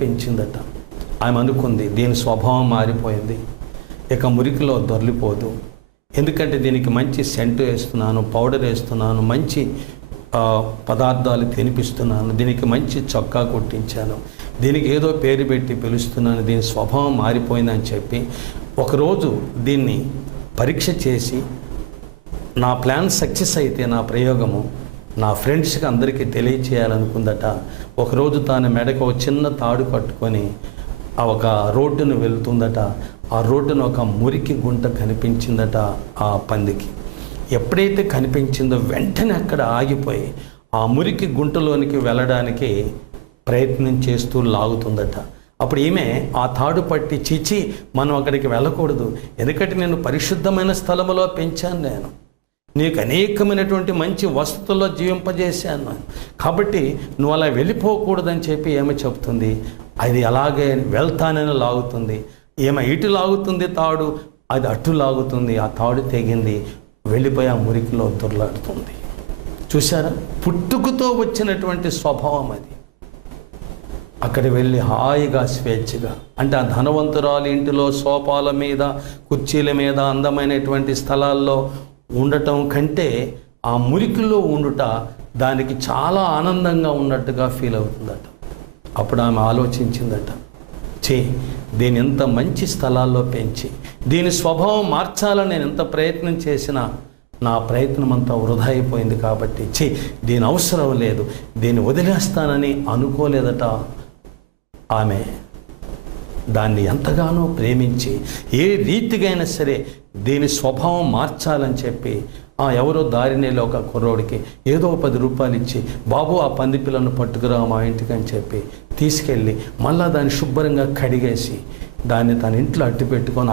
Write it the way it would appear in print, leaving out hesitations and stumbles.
పెంచిందట. ఆమె అనుకుంది, దీని స్వభావం మారిపోయింది, ఇక మురికిలో దొర్లిపోదు. ఎందుకంటే దీనికి మంచి సెంటు వేస్తున్నాను, పౌడర్ వేస్తున్నాను, మంచి పదార్థాలు తినిపిస్తున్నాను, దీనికి మంచి చొక్కా కుట్టించాను, దీనికి ఏదో పేరు పెట్టి పిలుస్తున్నాను, దీని స్వభావం మారిపోయిందని చెప్పి ఒకరోజు దీన్ని పరీక్ష చేసి నా ప్లాన్ సక్సెస్ అయితే నా ప్రయోగము నా ఫ్రెండ్స్కి అందరికీ తెలియచేయాలనుకుందట. ఒకరోజు తాను మెడకు ఒక చిన్న తాడు కట్టుకొని ఒక రోడ్డును వెళ్తుందట. ఆ రోడ్డును ఒక మురికి గుంట కనిపించిందట ఆ పందికి. ఎప్పుడైతే కనిపించిందో వెంటనే అక్కడ ఆగిపోయి ఆ మురికి గుంటలోనికి వెళ్ళడానికి ప్రయత్నం చేస్తూ లాగుతుందట. అప్పుడు ఈమె ఆ తాడు పట్టి, చీచి మనం అక్కడికి వెళ్ళకూడదు, ఎందుకంటే నేను పరిశుద్ధమైన స్థలములో పెంచాను, నేను నీకు అనేకమైనటువంటి మంచి వసతుల్లో జీవింపజేశాను, కాబట్టి నువ్వు అలా వెళ్ళిపోకూడదని చెప్పి ఏమి చెప్తుంది. అది అలాగే వెళ్తానని లాగుతుంది. ఏమో ఇటు లాగుతుంది తాడు, అది అటు లాగుతుంది. ఆ తాడు తెగింది, వెళ్ళిపోయి ఆ మురికిలో దొర్లాడుతుంది. చూసారా, పుట్టుకతో వచ్చినటువంటి స్వభావం అది. అక్కడ వెళ్ళి హాయిగా స్వేచ్ఛగా, అంటే ఆ ధనవంతురాలు ఇంటిలో సోఫాల మీద కుర్చీల మీద అందమైనటువంటి స్థలాల్లో ఉండటం కంటే ఆ మురికిలో ఉండుట దానికి చాలా ఆనందంగా ఉన్నట్టుగా ఫీల్ అవుతుందట. అప్పుడు ఆమె ఆలోచించిందట, దీని ఎంత మంచి స్థలాల్లో పెంచి దీని స్వభావం మార్చాలని నేను ఎంత ప్రయత్నం చేసినా నా ప్రయత్నం అంతా వృధా అయిపోయింది, కాబట్టి దీని అవసరం లేదు, దీన్ని వదిలేస్తానని అనుకోలేదట. ఆమె దాన్ని ఎంతగానో ప్రేమించి ఏ రీతిగైనా సరే దీని స్వభావం మార్చాలని చెప్పి ఎవరో దారినేలో ఒక కుర్రోడికి ఏదో 10 రూపాయలు ఇచ్చి, బాబు ఆ పంది పిల్లను పట్టుకురా మా ఇంటికి అని చెప్పి తీసుకెళ్ళి మళ్ళా దాన్ని శుభ్రంగా కడిగేసి దాన్ని తన ఇంట్లో అట్టు పెట్టుకొని